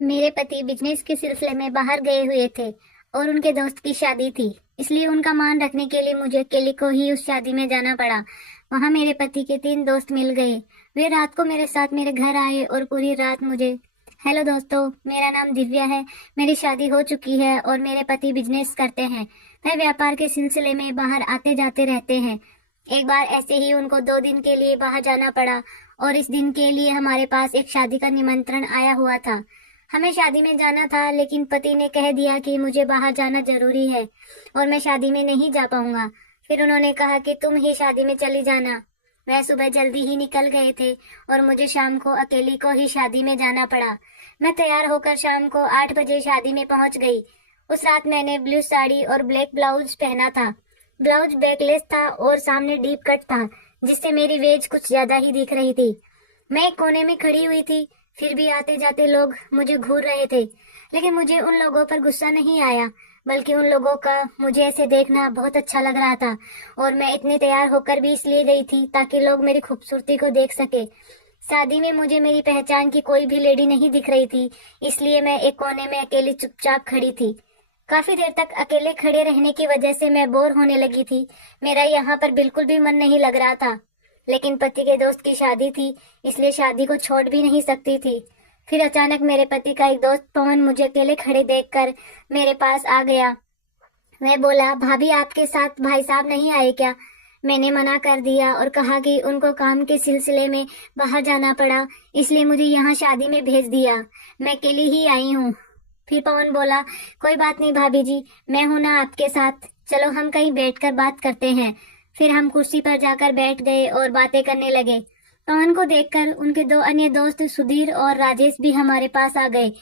मेरे पति बिजनेस के सिलसिले में बाहर गए हुए थे और उनके दोस्त की शादी थी। इसलिए उनका मान रखने के लिए मुझे अकेले को ही उस शादी में जाना पड़ा। वहां मेरे पति के 3 दोस्त मिल गए। वे रात को मेरे साथ मेरे घर आए और पूरी रात मुझे। हेलो दोस्तों, मेरा नाम दिव्या है। मेरी शादी हो चुकी है और मेरे पति बिजनेस करते हैं। वह व्यापार के सिलसिले में बाहर आते जाते रहते हैं। एक बार ऐसे ही उनको 2 दिन के लिए बाहर जाना पड़ा और इस दिन के लिए हमारे पास एक शादी का निमंत्रण आया हुआ था। हमें शादी में जाना था, लेकिन पति ने कह दिया कि मुझे बाहर जाना जरूरी है और मैं शादी में नहीं जा पाऊंगा। फिर उन्होंने कहा कि तुम ही शादी में चली जाना। वह सुबह जल्दी ही निकल गए थे और मुझे शाम को अकेली को ही शादी में जाना पड़ा। मैं तैयार होकर शाम को 8 बजे शादी में पहुंच गई। उस रात मैंने ब्लू साड़ी और ब्लैक ब्लाउज पहना था। ब्लाउज बैकलेस था और सामने डीप कट था, जिससे मेरी वेज कुछ ज्यादा ही दिख रही थी। मैं एक कोने में खड़ी हुई थी। फिर भी आते जाते लोग मुझे घूर रहे थे, लेकिन मुझे उन लोगों पर गुस्सा नहीं आया, बल्कि उन लोगों का मुझे ऐसे देखना बहुत अच्छा लग रहा था। और मैं इतनी तैयार होकर भी इसलिए गई थी ताकि लोग मेरी खूबसूरती को देख सके। शादी में मुझे मेरी पहचान की कोई भी लेडी नहीं दिख रही थी, इसलिए मैं एक कोने में अकेली चुपचाप खड़ी थी। काफी देर तक अकेले खड़े रहने की वजह से मैं बोर होने लगी थी। मेरा यहाँ पर बिल्कुल भी मन नहीं लग रहा था, लेकिन पति के दोस्त की शादी थी, इसलिए शादी को छोड़ भी नहीं सकती थी। फिर अचानक मेरे पति का एक दोस्त पवन मुझे अकेले खड़े देखकर मेरे पास आ गया। वह बोला, भाभी आपके साथ भाई साहब नहीं आए क्या? मैंने मना कर दिया और कहा कि उनको काम के सिलसिले में बाहर जाना पड़ा, इसलिए मुझे यहाँ शादी में भेज दिया। मैं अकेली ही आई हूँ। फिर पवन बोला, कोई बात नहीं भाभी जी, मैं हूं ना आपके साथ। चलो हम कहीं बैठकर बात करते हैं। फिर हम कुर्सी पर जाकर बैठ गए और बातें करने लगे। पवन को देखकर उनके 2 अन्य दोस्त सुधीर और राजेश भी हमारे पास आ गए।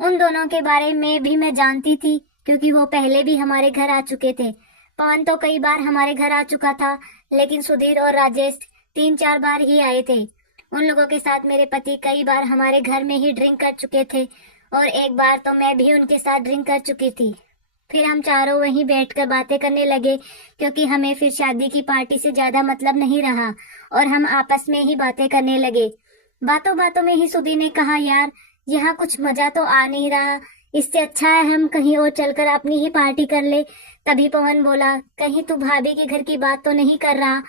उन दोनों के बारे में भी मैं जानती थी, क्योंकि वो पहले भी हमारे घर आ चुके थे। पवन तो कई बार हमारे घर आ चुका था, लेकिन सुधीर और राजेश 3-4 बार ही आए थे। उन लोगों के साथ मेरे पति कई बार हमारे घर में ही ड्रिंक कर चुके थे और एक बार तो मैं भी उनके साथ ड्रिंक कर चुकी थी। फिर हम चारों वहीं बैठकर बातें करने लगे, क्योंकि हमें फिर शादी की पार्टी से ज्यादा मतलब नहीं रहा और हम आपस में ही बातें करने लगे। बातों बातों में ही सुधी ने कहा, यार यहाँ कुछ मजा तो आ नहीं रहा, इससे अच्छा है हम कहीं और चलकर अपनी ही पार्टी कर ले। तभी पवन बोला, कहीं तू भाभी के घर की बात तो नहीं कर रहा?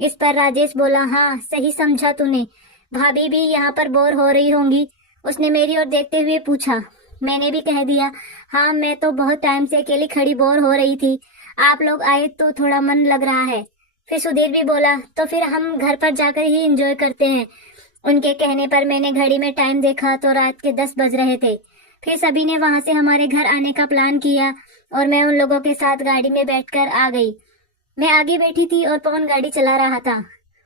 इस पर राजेश बोला, हाँ सही समझा तूने, भाभी भी यहाँ पर बोर हो रही होंगी। उसने मेरी ओर देखते हुए पूछा। मैंने भी कह दिया, हाँ मैं तो बहुत टाइम से अकेली खड़ी बोर हो रही थी, आप लोग आए तो थोड़ा मन लग रहा है। फिर सुधीर भी बोला, तो फिर हम घर पर जाकर ही एंजॉय करते हैं। उनके कहने पर मैंने घड़ी में टाइम देखा तो रात के 10 बज रहे थे। फिर सभी ने वहां से हमारे घर आने का प्लान किया और मैं उन लोगों के साथ गाड़ी में बैठकर आ गई। मैं आगे बैठी थी और पवन गाड़ी चला रहा था।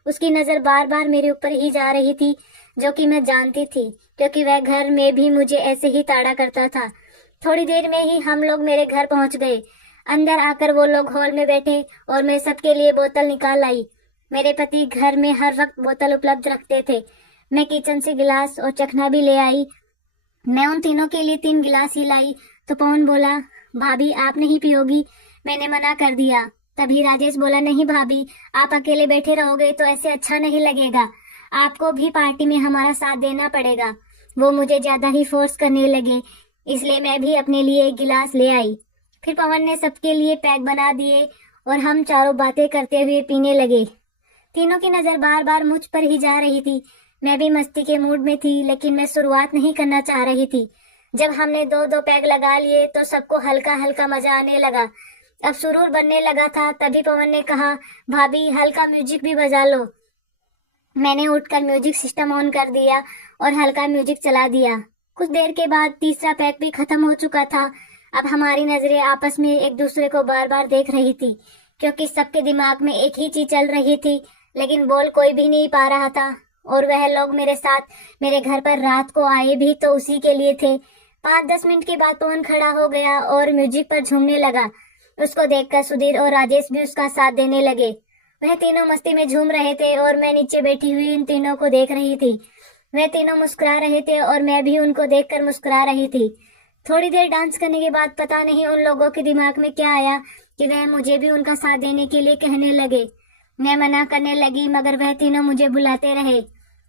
उसकी नजर बार बार मेरे ऊपर ही जा रही थी, जो कि मैं जानती थी, क्योंकि वह घर में भी मुझे ऐसे ही ताड़ा करता था। थोड़ी देर में ही हम लोग मेरे घर पहुंच गए। अंदर आकर वो लोग हॉल में बैठे और मैं सबके लिए बोतल निकाल लाई। मेरे पति घर में हर वक्त बोतल उपलब्ध रखते थे। मैं किचन से गिलास और चखना भी ले आई। मैं उन तीनों के लिए 3 गिलास ही लाई तो पवन बोला, भाभी आप नहीं पियोगी? मैंने मना कर दिया। तभी राजेश बोला, नहीं भाभी, आप अकेले बैठे रहोगे तो ऐसे अच्छा नहीं लगेगा, आपको भी पार्टी में हमारा साथ देना पड़ेगा। वो मुझे ज्यादा ही फोर्स करने लगे, इसलिए मैं भी अपने लिए 1 गिलास ले आई। फिर पवन ने सबके लिए पैक बना दिए और हम चारों बातें करते हुए पीने लगे। तीनों की नजर बार बार मुझ पर ही जा रही थी। मैं भी मस्ती के मूड में थी, लेकिन मैं शुरुआत नहीं करना चाह रही थी। जब हमने 2-2 पैग लगा लिए तो सबको हल्का हल्का मजा आने लगा। अब सुरूर बनने लगा था। तभी पवन ने कहा, भाभी हल्का म्यूजिक भी बजा लो। मैंने उठकर म्यूजिक सिस्टम ऑन कर दिया और हल्का म्यूजिक चला दिया। कुछ देर के बाद तीसरा पैक भी खत्म हो चुका था। अब हमारी नजरें आपस में एक दूसरे को बार बार देख रही थी, क्योंकि सबके दिमाग में एक ही चीज चल रही थी, लेकिन बोल कोई भी नहीं पा रहा था। और वह लोग मेरे साथ मेरे घर पर रात को आए भी तो उसी के लिए थे। 5-10 मिनट के बाद पवन खड़ा हो गया और म्यूजिक पर झूमने लगा। उसको देखकर सुधीर और राजेश भी उसका साथ देने लगे। वह तीनों मस्ती में झूम रहे थे और मैं नीचे बैठी हुई इन तीनों को देख रही थी। वह तीनों मुस्कुरा रहे थे और मैं भी उनको देखकर मुस्कुरा रही थी। थोड़ी देर डांस करने के बाद पता नहीं उन लोगों के दिमाग में क्या आया कि वह मुझे भी उनका साथ देने के लिए कहने लगे। मैं मना करने लगी, मगर वह तीनों मुझे बुलाते रहे।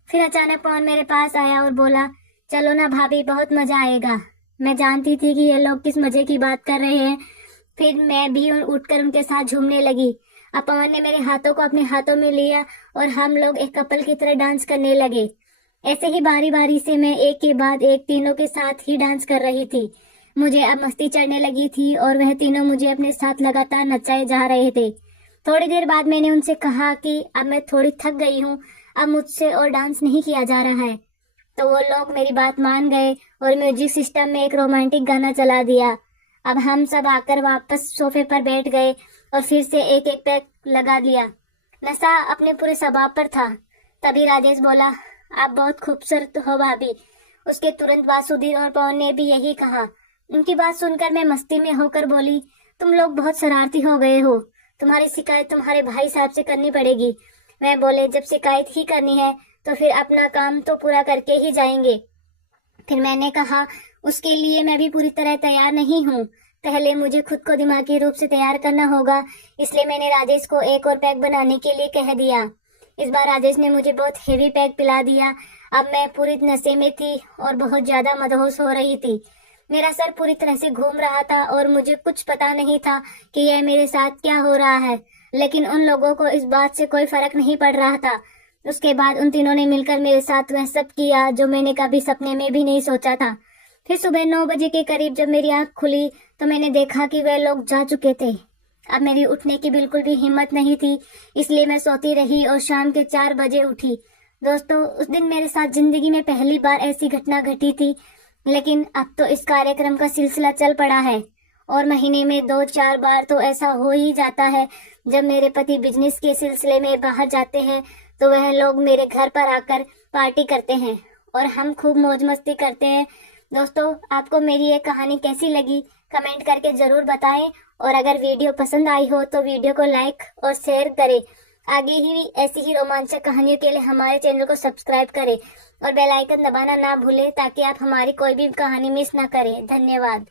फिर अचानक पवन मेरे पास आया और बोला, चलो ना भाभी, बहुत मजा आएगा। मैं जानती थी कि ये लोग किस मजे की बात कर रहे हैं। फिर मैं भी उठकर उनके साथ झूमने लगी। अब पवन ने मेरे हाथों को अपने हाथों में लिया और हम लोग एक कपल की तरह डांस करने लगे। ऐसे ही बारी बारी से मैं एक के बाद एक तीनों के साथ ही डांस कर रही थी। मुझे अब मस्ती चढ़ने लगी थी और वह तीनों मुझे अपने साथ लगातार नचाए जा रहे थे। थोड़ी देर बाद मैंने उनसे कहा कि अब मैं थोड़ी थक गई हूँ, अब मुझसे और डांस नहीं किया जा रहा है। तो वो लोग मेरी बात मान गए और म्यूजिक सिस्टम में एक रोमांटिक गाना चला दिया। अब हम सब आकर वापस सोफे पर बैठ गए और फिर से एक एक पैक लगा लिया। नशा अपने पूरे स्वभाव पर था। तभी राजेश बोला, आप बहुत खूबसूरत हो भाभी। उसके तुरंत बाद सुधीर और पवन ने भी यही कहा। उनकी बात सुनकर मैं मस्ती में होकर बोली, तुम लोग बहुत शरारती हो गए हो। तुम्हारी शिकायत तुम्हारे भाई साहब से करनी पड़ेगी। वह बोले, जब शिकायत ही करनी है तो फिर अपना काम तो पूरा करके ही जाएंगे। फिर मैंने कहा, उसके लिए मैं भी पूरी तरह तैयार नहीं हूँ। पहले मुझे खुद को दिमागी रूप से तैयार करना होगा। इसलिए मैंने राजेश को एक और पैक बनाने के लिए कह दिया। इस बार राजेश ने मुझे बहुत हेवी पैक पिला दिया। अब मैं पूरी नशे में थी और बहुत ज्यादा मदहोश हो रही थी। मेरा सर पूरी तरह से घूम रहा था और मुझे कुछ पता नहीं था कि यह मेरे साथ क्या हो रहा है। लेकिन उन लोगों को इस बात से कोई फर्क नहीं पड़ रहा था। उसके बाद उन तीनों ने मिलकर मेरे साथ वह सब किया जो मैंने कभी सपने में भी नहीं सोचा था। फिर सुबह 9 बजे के करीब जब मेरी आंख खुली तो मैंने देखा कि वह लोग जा चुके थे। अब मेरी उठने की बिल्कुल भी हिम्मत नहीं थी, इसलिए मैं सोती रही और शाम के 4 बजे उठी। दोस्तों, उस दिन मेरे साथ जिंदगी में पहली बार ऐसी घटना घटी थी। लेकिन अब तो इस कार्यक्रम का सिलसिला चल पड़ा है और महीने में 2-4 बार तो ऐसा हो ही जाता है। जब मेरे पति बिजनेस के सिलसिले में बाहर जाते हैं तो वह लोग मेरे घर पर आकर पार्टी करते हैं और हम खूब मौज मस्ती करते हैं। दोस्तों, आपको मेरी ये कहानी कैसी लगी कमेंट करके जरूर बताएं और अगर वीडियो पसंद आई हो तो वीडियो को लाइक और शेयर करें। आगे ही ऐसी ही रोमांचक कहानियों के लिए हमारे चैनल को सब्सक्राइब करें और बेल आइकन दबाना ना भूलें ताकि आप हमारी कोई भी कहानी मिस ना करें। धन्यवाद।